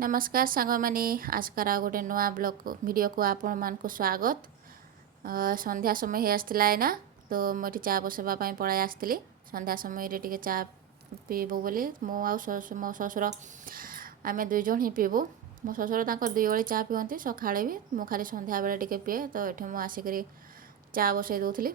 नमस्कार सांग मैंने आजकार आ गोटे नुआ ब्लॉग वीडियो को आपण मान को स्वागत। संध्या समय ही आसला ना तो मुझे चा बसवाई पड़ाई आसती। संध्या समय टे चा पीबू बोली मो मो ससुर आम दुईज ही पीबू। मो ससुर दुई ओली चा पिंट सका भी मु खाली संध्या बेले टे पीए तो ये मुझे आसिक चा बसई दूसरी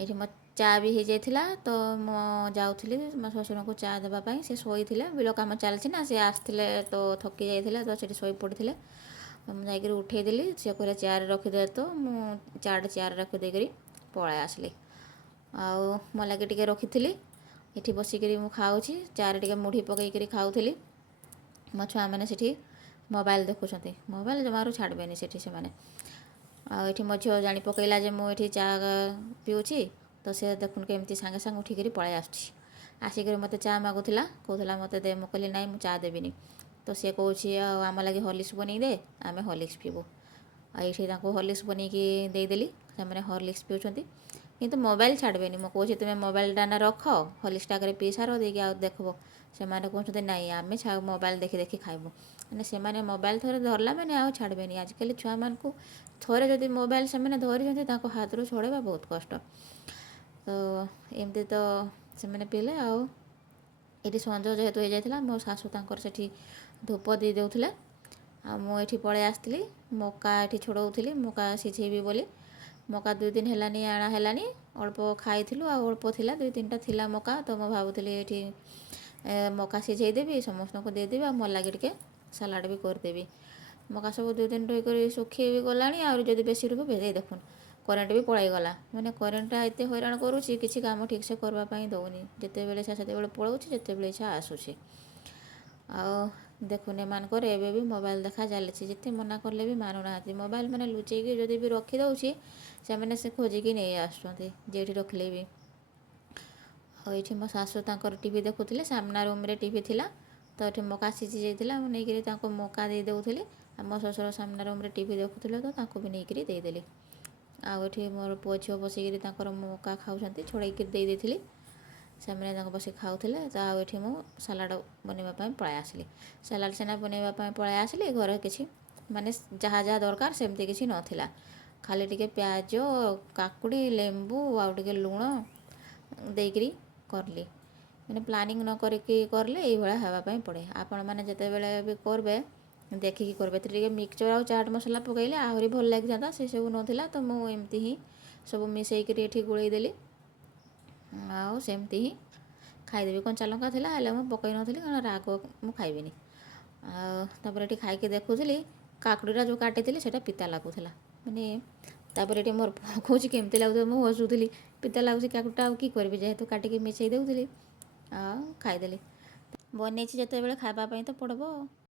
ये मो चा भी हो जाता तो मो जाऊँगी मो ससुर को चा देवाई सी शोई बिल कम चलती ना सी आसते तो थकी जाते तो सी शोई पड़ते मुझे उठेदेली सी कह चेयर रखीदे तो मुझे चार्ट चेयर रखीदेक पलि आसली आउ मो लगे टे रखी ये बसिक खाऊँगी चार टे मुढ़ी पकईकरी खाऊली। मो छुआ मैंने से मोबाइल देखुं मोबाइल जमार छाड़बेनि से ये मो झील जाणी पकईला जे मुझे चा पीऊँगी तो सी देखुन केमती सांगे सांगे उठिक पलि आसिक मत चा मागुला कहला मत दे मु कहली ना मुझे चा देवी तो सी कौच आम लगे हॉर्लिक्स बन दे आम हॉर्लिक्स पीबू ये हॉर्लिक्स बनईकी देदेली से हॉर्लिक्स पीछे किंतु मोबाइल छाड़बेनि मु कौच तुम्हें मोबाइल टाना रख हॉर्लिक्स टाक पी सार देकी आ देखब से कहते ना आम मोबाइल देखी देखी खाइबू मैंने से मोबाइल थे धरला मैंने आ छाड़बेनि आजिकल छुआ मान को थोड़े जदि मोबाइल से धरी हाथ रू छड़ेबा बहुत कष्ट तो एमती तो से पीले आउ ये संज जेहेतु हो जाता मो शाशु से धूप दे देते आ मुझे पलि आसती मका ये छोड़ाऊली मका सीझेबी बोली मका 2 दिन है आना है अल्प खाई अल्प थिला 2-3टा थिला मका तो मैं भावुली ये मका सीझेदेवी समस्त को देदेवी आ मोर लगे टे सालाड भी करदेवी मका सब 2 दिन रही सुखी भी गला आदि बेसी रूप भेजे देखुन करेन्ट भी पलि गला मैंने करेन्टा एत हैरान करुँची किसी काम ठीक से करवाई दौनी जिते बड़े इच्छा से पलाऊँ जिते बड़े इच्छा आसूसी आ देखुन एमानकर एबे भी मोबाइल देखा चली जिते मना कले भी मानुना मोबाइल मैंने लुचेकी जदि भी रखीदे से खोजिकी नहीं आसुँच जे रखले भी ये मो शाशु टीवी देखुले सामना रूम रे टीवी थिला तो ये मका सीझी जाता नहीं मका दे देउथली मो ससुर सामना रूम रे टीवी देखुले तो भी नहीं देदेली आउे मोर पुओ झील बसिक मका खाऊँ छड़ाई देदी से बस खाऊले तो आउे मु सालाड बनवाई पलि आसली सालाड सेना बनवाई पलि आसली घर किसी माने जहाँ जहाँ दरकार सेमती किसी नाला खाली टे प्याज काकुड़ी लेंबू आउ टे लुण देकरी करली मैंने प्लानिंग न करले ये हाँपाई पड़े आपण मैंने जिते बड़े भी करेंगे देखिकी करेंगे मिक्सचर आ चाट मसला पकईले आहरी भल लगी जाता से सब नाला तो मुझे ही सब मिसेक ये गोलैदेली आमती ही खाईदेवी कंचा लंका थी मुझे पकई नी कारण राग मुझे खाइबी आपर खाई देखुली काकुड़ा जो काटी से पिता लगुला मैंने तापर ये मोर कौच केमती लगे मुझे हसुली पिता लगुच काकुटा कि करी जेहेतु काटिक मिसई देली खाईदेली बनई जिते बड़े खावाई तो पड़ब।